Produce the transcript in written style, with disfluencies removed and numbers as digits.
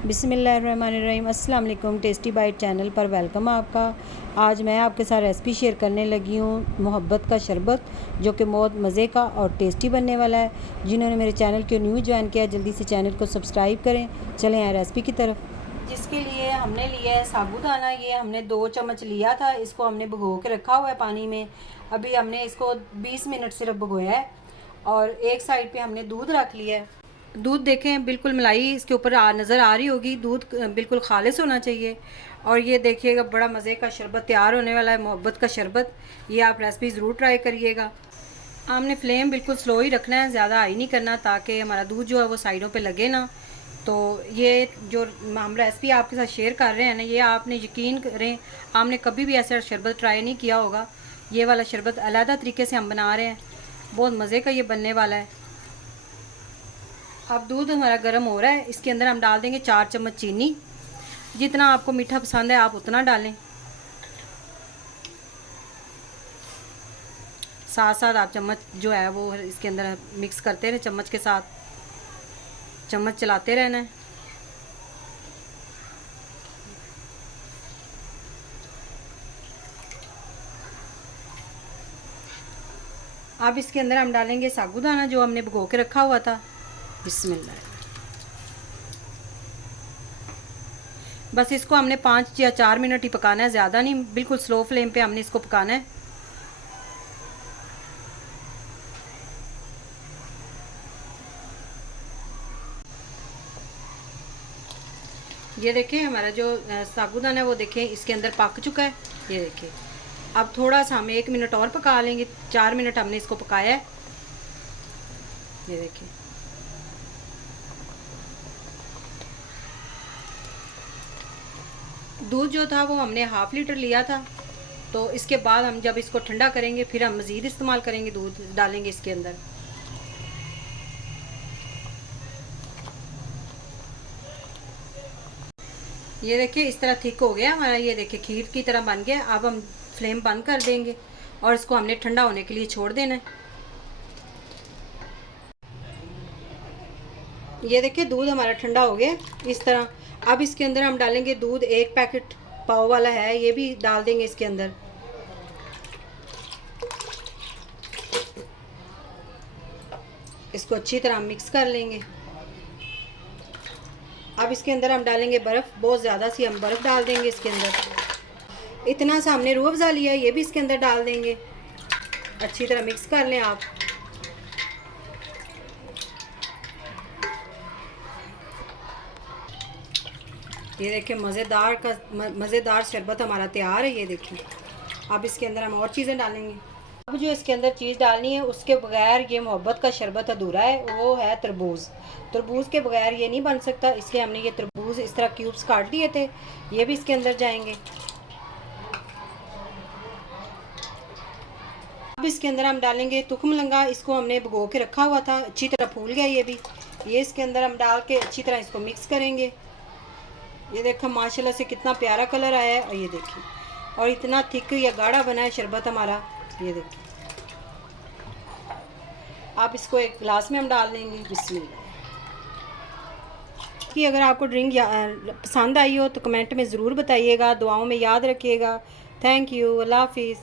बिस्मिल्लाहिर्रहमानिर्रहीम। अस्सलाम वालेकुम। टेस्टी बाइट चैनल पर वेलकम आपका। आज मैं आपके साथ रेसिपी शेयर करने लगी हूँ मोहब्बत का शरबत, जो कि बहुत मज़े का और टेस्टी बनने वाला है। जिन्होंने मेरे चैनल को न्यू ज्वाइन किया है, जल्दी से चैनल को सब्सक्राइब करें। चलें आए रेसिपी की तरफ। जिसके लिए हमने लिया है साबूदाना। ये हमने 2 चम्मच लिया था। इसको हमने भिगो के रखा हुआ है पानी में। अभी हमने इसको 20 मिनट सिर्फ भिगोया है। और एक साइड पर हमने दूध रख लिया है। दूध देखें, बिल्कुल मलाई इसके ऊपर नज़र आ रही होगी। दूध बिल्कुल खालिस होना चाहिए। और ये देखिएगा, बड़ा मज़े का शरबत तैयार होने वाला है, मोहब्बत का शरबत। ये आप रेसिपी ज़रूर ट्राई करिएगा। हमने फ्लेम बिल्कुल स्लो ही रखना है, ज़्यादा हाई नहीं करना, ताकि हमारा दूध जो है वो साइडों पे लगे ना। तो ये जो हम रेसिपी आपके साथ शेयर कर रहे हैं ना, ये आपने यकीन करें, आपने कभी भी ऐसा शरबत ट्राई नहीं किया होगा। ये वाला शरबत अलग तरीके से हम बना रहे हैं, बहुत मज़े का ये बनने वाला है। अब दूध हमारा गर्म हो रहा है। इसके अंदर हम डाल देंगे 4 चम्मच चीनी। जितना आपको मीठा पसंद है आप उतना डालें। साथ साथ आप चम्मच जो है वो इसके अंदर मिक्स करते रहे, चम्मच के साथ चम्मच चलाते रहना है। अब इसके अंदर हम डालेंगे साबूदाना जो हमने भिगो के रखा हुआ था। बिस्मिल्लाह। बस इसको हमने 5 या 4 मिनट ही पकाना है, ज़्यादा नहीं, बिल्कुल स्लो फ्लेम पे हमने इसको पकाना है। ये देखिए, हमारा जो साबूदाना है वो देखें इसके अंदर पक चुका है। ये देखिए, अब थोड़ा सा हम 1 मिनट और पका लेंगे। 4 मिनट हमने इसको पकाया है। ये देखिए, दूध जो था वो हमने ½ लीटर लिया था। तो इसके बाद हम जब इसको ठंडा करेंगे फिर हम मज़ीद इस्तेमाल करेंगे, दूध डालेंगे इसके अंदर। ये देखिए, इस तरह थिक हो गया हमारा। ये देखिए, खीर की तरह बन गया। अब हम फ्लेम बंद कर देंगे और इसको हमने ठंडा होने के लिए छोड़ देना है। ये देखिए, दूध हमारा ठंडा हो गया इस तरह। अब इसके अंदर हम डालेंगे दूध। 1 पैकेट पाव वाला है, ये भी डाल देंगे इसके अंदर। इसको अच्छी तरह मिक्स कर लेंगे। अब इसके अंदर हम डालेंगे बर्फ़। बहुत ज़्यादा सी हम बर्फ़ डाल देंगे इसके अंदर। इतना सा हमने रूह अफ़ज़ा लिया, ये भी इसके अंदर डाल देंगे। अच्छी तरह मिक्स कर लें आप। ये देखिए, मज़ेदार शरबत हमारा तैयार है। ये देखिए, अब इसके अंदर हम और चीज़ें डालेंगे। अब जो इसके अंदर चीज़ डालनी है, उसके बगैर ये मोहब्बत का शरबत अधूरा है। वो है तरबूज। तरबूज के बगैर ये नहीं बन सकता, इसलिए हमने ये तरबूज इस तरह क्यूब्स काट लिए थे, ये भी इसके अंदर जाएंगे। अब इसके अंदर हम डालेंगे तुखम लंगा। इसको हमने भिगो के रखा हुआ था, अच्छी तरह फूल गया ये भी। ये इसके अंदर हम डाल के अच्छी तरह इसको मिक्स करेंगे। ये देखो, माशाल्लाह से कितना प्यारा कलर आया है। और ये देखिए, और इतना थिक या गाढ़ा बना है शरबत हमारा। ये देखिए, आप इसको एक गिलास में हम डाल देंगे। बिस्मिल्लाह। कि अगर आपको ड्रिंक पसंद आई हो तो कमेंट में ज़रूर बताइएगा। दुआओं में याद रखिएगा। Thank you. अल्लाह हाफिज़।